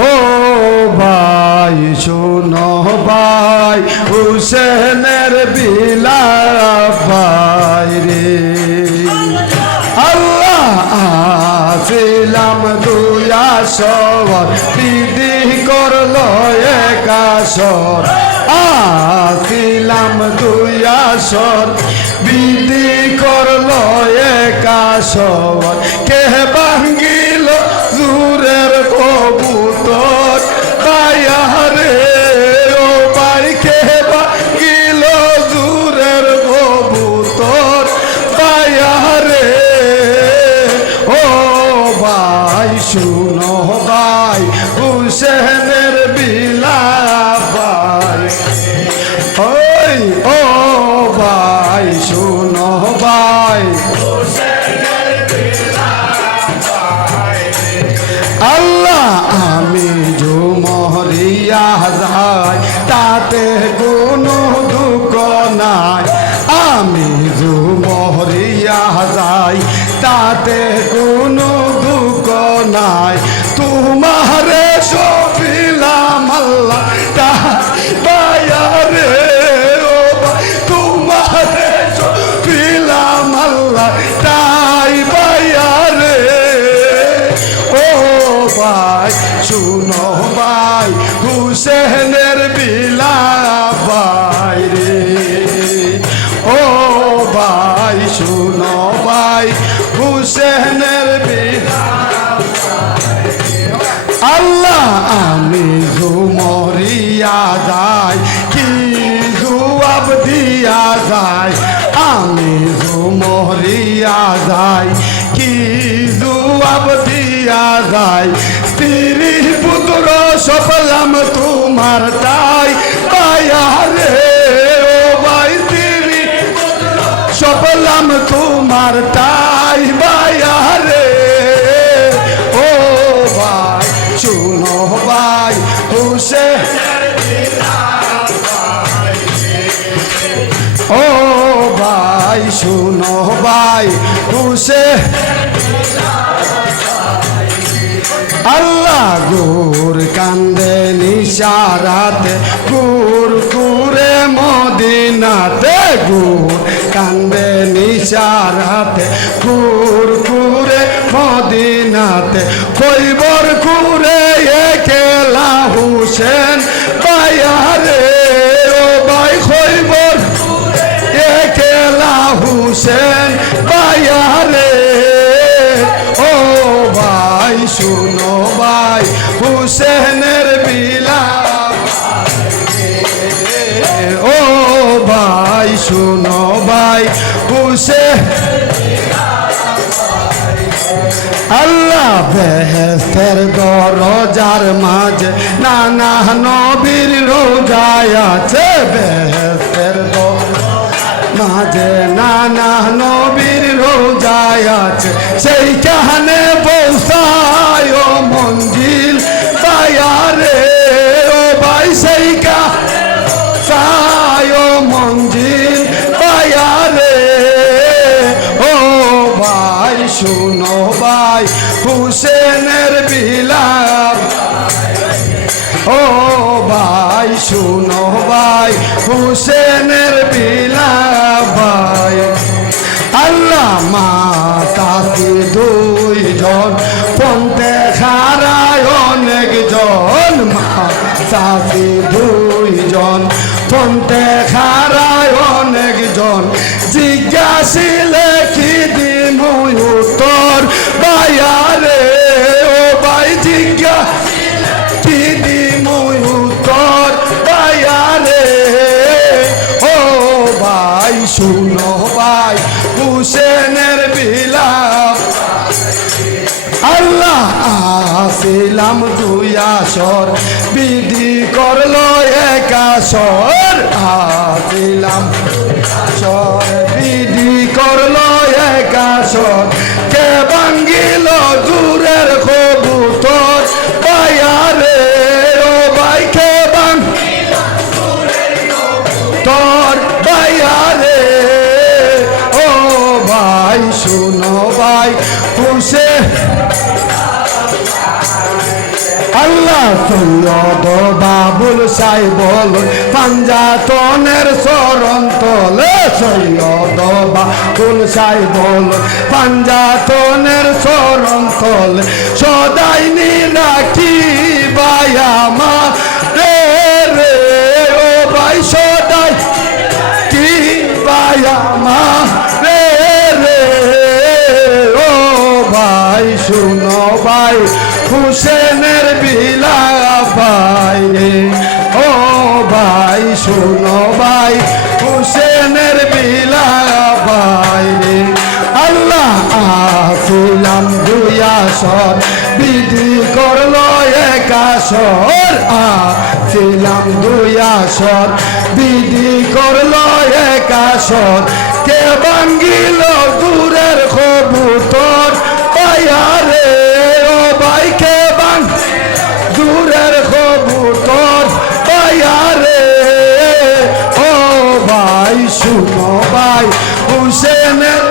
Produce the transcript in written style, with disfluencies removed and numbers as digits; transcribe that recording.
ও ভাই শোনো ভাই হুসেনের বিলাপ ভাই রে আল্লাহ আসিলাম দুই আসর বিধি করলো এক আসর আসিলাম দুই আসর বিধি করলো এক আসর কে ভাঙ্গিল জুরের কবুতর ভাইয়ারে ও ভাই কে ভাঙ্গিল জুরের কবুতর ভাইয়ারে ও ভাই শুনো ভাই হুসেনের বিলাপ ভাই ওই ও ভাই শুনো ভাই আল্লাহ আমি ঝুমরিয়া যাই তাতে কোনো দুঃখ নাই আমি ঝুমরিয়া যাই তাতে কোনো দুঃখ নাই তোমারে সফিলাম আল্লাহ ভাইয়ারে ও ভাই তোমারে সফিলাম আল্লাহ তাই ভাইয়ারে ও ভাই শুনো ভাই হুসেনের বিলাপ ভাই রে ও ভাই শুনো ভাই হুসেনের বিলাপ আল্লাহ আমি ঝুমরিয়া যাই কি জবাব দিয়া যায় আমি ঝুমরিয়া যাই কি জবাব দিয়া যায় স্ত্রী পুত্র সফলাম তোমার তাই ভাইয়ারে ও ভাই স্ত্রী সফলাম তোমার তাই ভাইয়ারে ও ভাই শুনো ভাই হুসেন ও ভাই শুনো ভাই হুসেন আল্লাহ গুর কান্দে নিশারাতে গুর কুরে মদিনাতে গুর কান্দে নিশারাতে গুর কুরে মদিনাতে কইবর কুরে একেলা হুসেন ভাইয়ারে ও ভাই কইবর একেলা হুসেন ভাইয়ারে ও ভাই শুনো ভাই হুসেনের বিলাপ ও ভাই শুনো ভাই হুসেন আল্লাহ বেহেস্তের দরজার মাঝে নানা নবীর রোজায় আছে বেহেস্তের মাঝে নানা নবীর রোজায় আছে সেইখানে পৌঁছায় ও মঞ্জিল ভাইয়ারে ও ভাই সেইখানে পৌঁছায় ও মঞ্জিল ভাইয়ারে ও ভাই শুনো ভাই হুসেনের বিলাপ ও ভাই শুনো ভাই হুসেনের বিলাপ ভাই আল্লাহ মা চাচি দুইজন পন্থে খারায় অনেকজন মা চাচি দুইজন পন্থে খারায় অনেকজন জিজ্ঞাসিলে কি দিন উত্তর ভাইয়ারে ও ভাই জিজ্ঞাসিলে কি দিন উত্তর ভাইয়ারে ও ভাই শুনো ভাই হুসেনের বিলাপ আল্লাহ আসিলাম দুই আসর বিধি করলো এক আসর আসিলাম আসর বিধি করলো এক আসর কে ভাঙ্গিল জুরের কবুতর ভাইয়ারে ও ভাই কে ভাঙ্গিল জুরের কবুতর ভাইয়ারে ও ভাই শুনো ভাই হুসেন আল্লাহ আল্লাহ সৈয়দ বাবুল সাহেব পাঞ্জাতনের চরণ তলে সৈয়দ বাবুল সাহেব পাঞ্জাতনের চরণ তলে সদাই রাখি বায়ামা রে রে ও ভাই সদাই কি বায়ামা রে রে ও ভাই শুনো ভাই হুসেনের বিলা ভাই রে ও ভাই শুনো ভাই হুসেনের বিলা ভাই রে আল্লাহ আসিলাম দুই আসর বিধি করলো এক আসর আসিলাম দুই আসর বিধি করলো এক আসর কে ভাঙ্গিল দূরের কবুতর রে ও ভাই কে ভাঙ দূরের কবুতর রে ও ভাই শুনো ভাই হুসেনের